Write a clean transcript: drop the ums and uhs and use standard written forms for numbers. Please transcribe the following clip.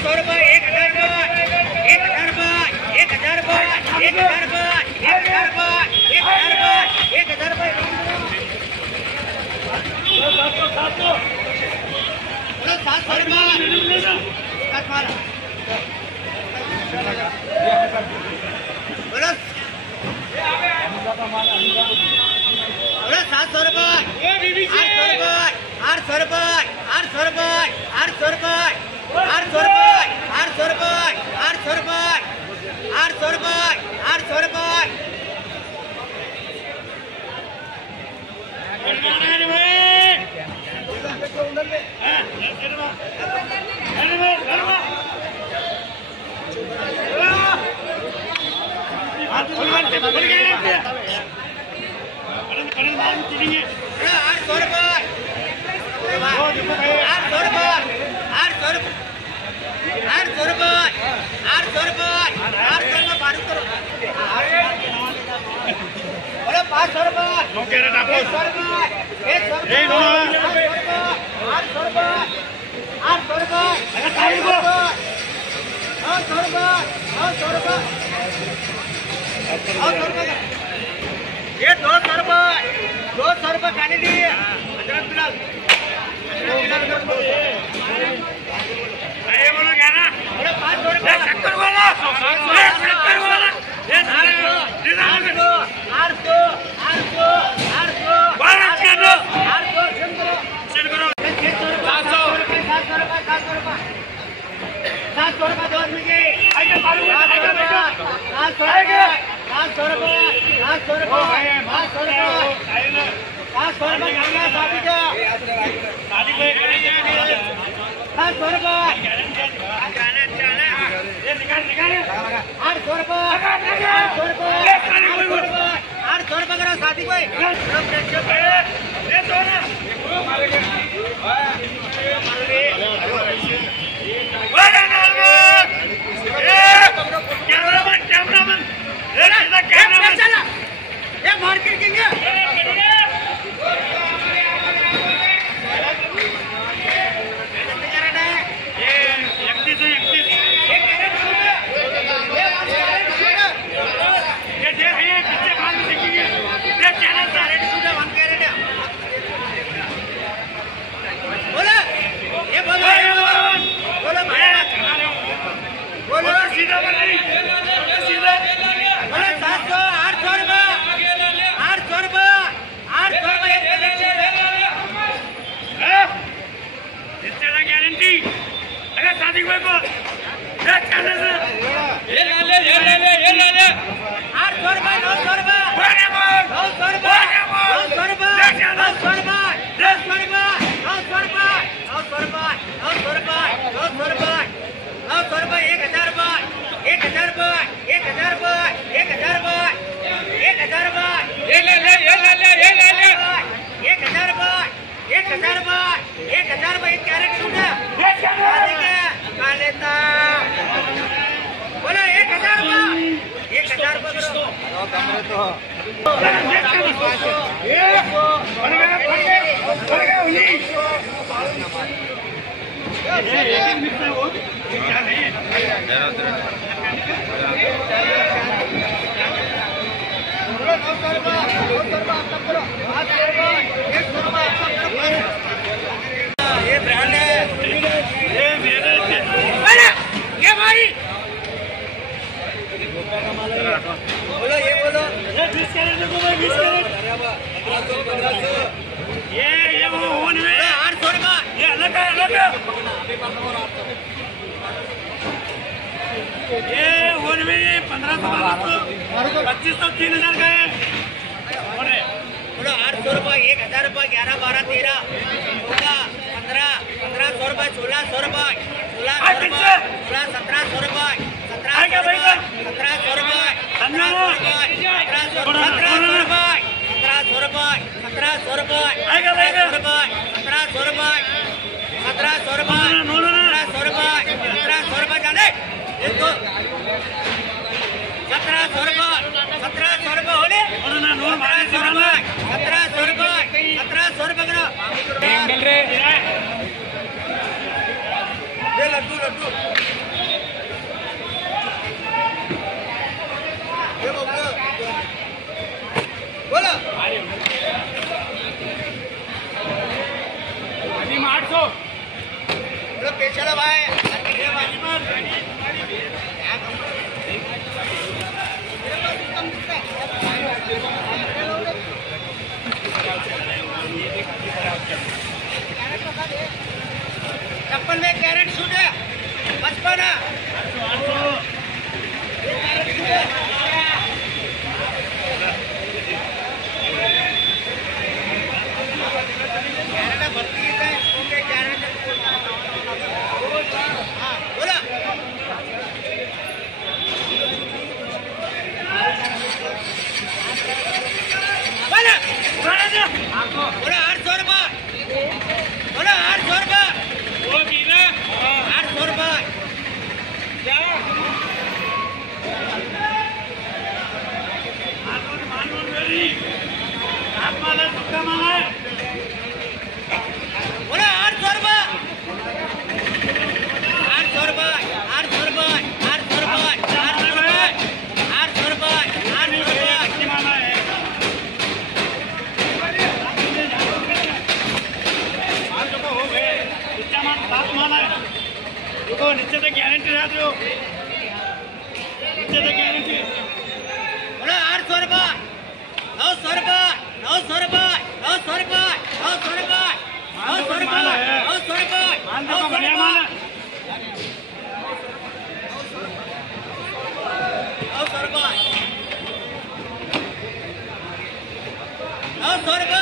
900 रुपये 1000 रुपये 1000 रुपये 1000 रुपये 1000 रुपये 1000 रुपये 1000 रुपये 1000 रुपये 700 रुपये 700 रुपये 800 रुपये 800 रुपये 800 रुपये 800 रुपये 800 रुपये 800 रुपये 800 रुपये 800 रुपये 200 रुपये खाने दीजिए हजरत बिलाल बोलो क्या ना 500 रुपये 70 वाला 70 वाला 800 रुपये करो शादी कोई मार्केट किंग ये ब्रांड है ये मेरे ये भाई बोलो ये बोलो 20 कैरेट देखो भाई 20 कैरेट 1500 ये वो होने में 800 रुपये ये अलग है ये होने में 1500 2500 3000 का है बोलो 800 रुपये 1000 रुपये 11 12 13 14 15 1500 रुपये 1600 रुपये 1600 रुपये 1700 रुपये 1700 रुपये 1700 रुपये 1700 रुपये 1700 रुपये 1700 रुपये 1700 रुपये जाने 1700 रुपये होने 1700 रुपये करो ये लड्डू नीचे तक गारंटी रहा दो नीचे तक गारंटी बोला 800 रुपये 900 रुपये 900 रुपये 900 रुपये 900 रुपये 900 रुपये 900 रुपये 900 रुपये 900 रुपये 900 रुपये